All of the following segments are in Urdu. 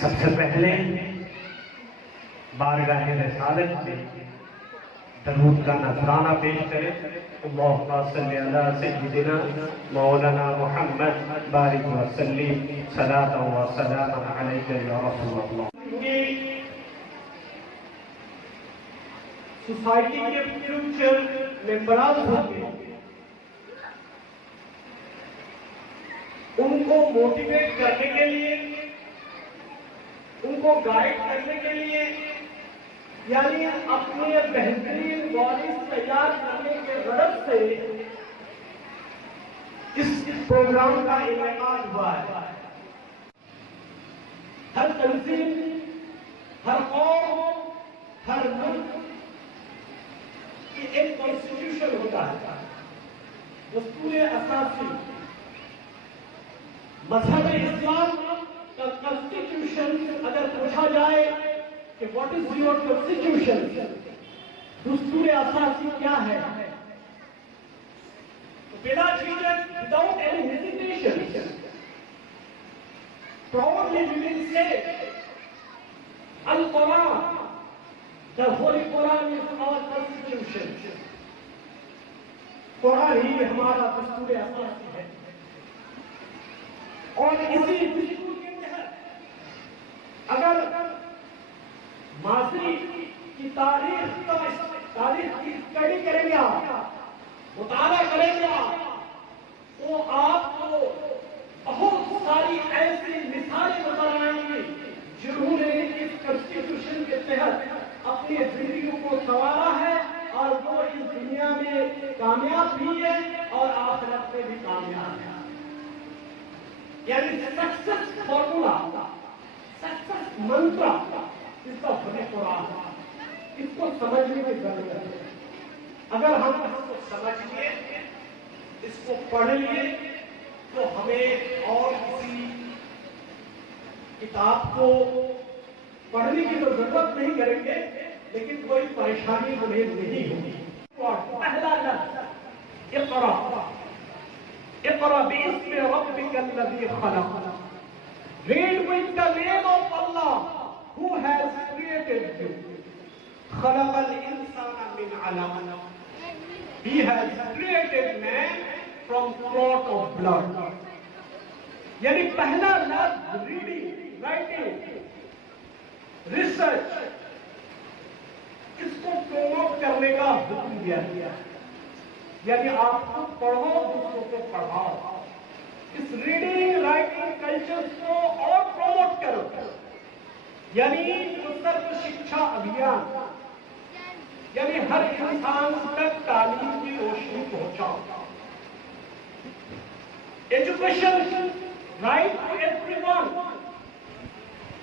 سب سے پہلے بارگاہ رسالت میں درود کا نذرانہ پیش کریں۔ اللہم صلی علی سیدنا مولانا محمد بارک وسلم صلاۃ و سلام علیک یا رسول اللہ۔ سوسائٹی کے فیوچر ممبران ہوتے ہیں، ان کو موٹیویٹ کرنے کے لیے، ان کو گائیڈ کرنے کے لیے، یعنی اپنے بہترین وارث تیار کرنے کے غرض سے اس پروگرام کا انعقاد ہوا ہے۔ ہر تنظیم، ہر قوم، ہر ملک کی ایک کانسٹیٹیوشن ہوتا ہے، دستور اساسی۔ مذہب اسلام کا کانسٹیٹیوشن اگر پوچھا جائے کہ واٹ از یور کانسٹیٹیوشن، دستور اساسی کیا ہے، بلا جھجک، without any hesitation, proudly we will say Al-Quran, the Holy Quran is our constitution. قرآن ہی ہمارا دستور اساسی ہے، اور اسی دستور کے تحت اگر ماضی کی تاریخ کی اسٹڈی کریں گے، مطالعہ کریں گے، تو آپ کو بہت ساری ایسی مثالیں نظر آئیں گی جنہوں نے اس کانسٹیٹیوشن کے تحت اپنی زندگی کو سنوارا ہے، اور وہ اس دنیا میں کامیاب بھی ہے اور آخرت میں بھی کامیاب ہے۔ یعنی سکسس فارمولا، سکسس منتر اس کا ہونے قرآن، اس کو سمجھنے کی ضرورت ہے۔ اگر ہم اس کو سمجھ لیے، اس کو پڑھ لیے، تو ہمیں اور کسی کتاب کو پڑھنے کی تو ضرورت نہیں کریں گے، لیکن کوئی پریشانی ہمیں نہیں ہوگی۔ پہلا لفظ اقرا، اقرا باسم ربک الذی خلق، read with the name of Allah who has created you. خلق الانسان من علق، he has created man from clot of blood۔ یعنی پہلا لفظ ریڈنگ، رائٹنگ، ریسرچ، اس کو پروموٹ کرنے کا حکم دیا گیا، یعنی آپ خود پڑھو، دوسروں کو پڑھاؤ، اس ریڈنگ رائٹنگ کلچر کو اور پروموٹ کرو، یعنی سرو شکشا ابھیان، یعنی ہر انسان تک تعلیم کی روشنی پہنچاؤ۔ Education right to everyone,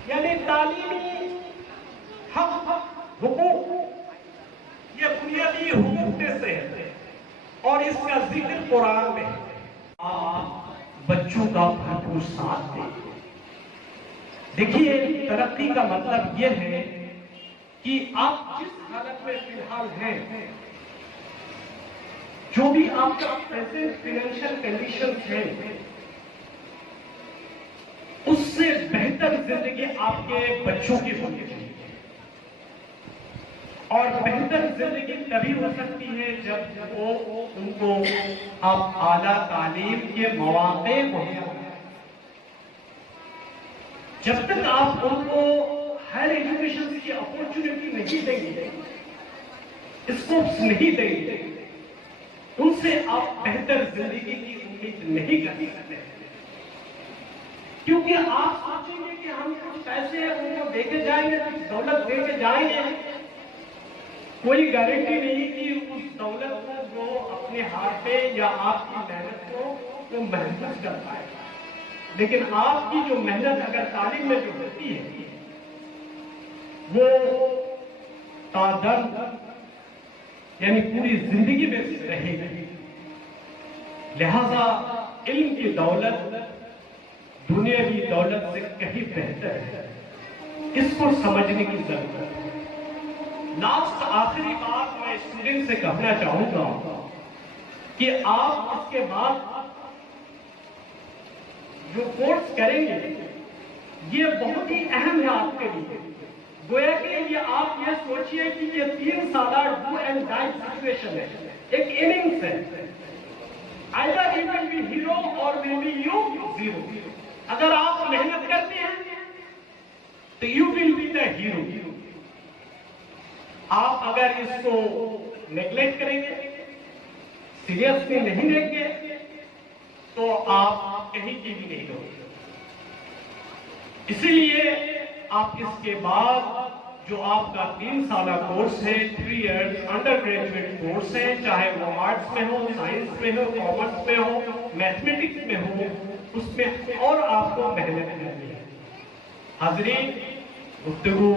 یعنی تعلیمی حق، حقوق، یہ بنیادی حقوق میں سے ہے، اور اس کا ذکر قرآن میں ہے۔ آپ بچوں کا بھرپور ساتھ دیں۔ دیکھیے، ترقی کا مطلب یہ ہے کہ آپ جس حالت میں فی الحال ہیں، جو بھی آپ کا ایسے فائنینشیل کنڈیشنز ہیں، اس سے بہتر زندگی آپ کے بچوں کی ہونی چاہیے، اور بہتر زندگی تبھی ہو سکتی ہے جب وہ ان کو آپ اعلیٰ تعلیم کے مواقع مہیا کریں۔ جب تک آپ ان کو ہائر ایجوکیشن کی اپورچونٹی نہیں دیں گے، اسکوپس نہیں دیں گے، ان سے آپ بہتر زندگی کی امید نہیں کر سکتے، کیونکہ آپ سوچیں گے کہ ہم کچھ پیسے ان کو دے کے جائیں گے، کچھ دولت دے کے جائیں گے، کوئی گارنٹی نہیں کہ اس دولت کو وہ اپنے ہاتھ پہ یا آپ کی محنت کو وہ محسوس کر پائے گا۔ لیکن آپ کی جو محنت اگر تعلیم میں جو ہوتی ہے، وہ تادر یعنی پوری زندگی میں رہے گی۔ لہذا علم کی دولت دنیاوی دولت سے کہیں بہتر ہے، اس کو سمجھنے کی ضرورت ہے۔ لاسٹ آخری بات میں اسٹوڈنٹ سے کہنا چاہوں گا کہ آپ اس کے بعد جو کورس کریں گے، یہ بہت ہی اہم ہے آپ کے لیے. گویا کہ یہ آپ یہ سوچئے کہ یہ 3 سالہ ڈو اینڈ ڈائی سچویشن ہے, ایک اننگس ہے. either you will be hero or maybe you zero. اگر آپ محنت کرتے ہیں تو you will be the hero. آپ اگر اس کو نیگلیکٹ کریں گے, سیریسلی نہیں لیں گے, تو آپ کہیں کی بھی نہیں ہوگی. اسی لیے آپ اس کے بعد جو آپ کا 3 سالہ کورس ہے, 3 ایئرز انڈر گریجویٹ کورس ہے, چاہے وہ آرٹس میں ہو, سائنس میں ہو, کامرس میں ہو, میتھمیٹکس میں ہو, اس میں اور آپ کو محنت کرنی ہے. حاضرین, گفتگو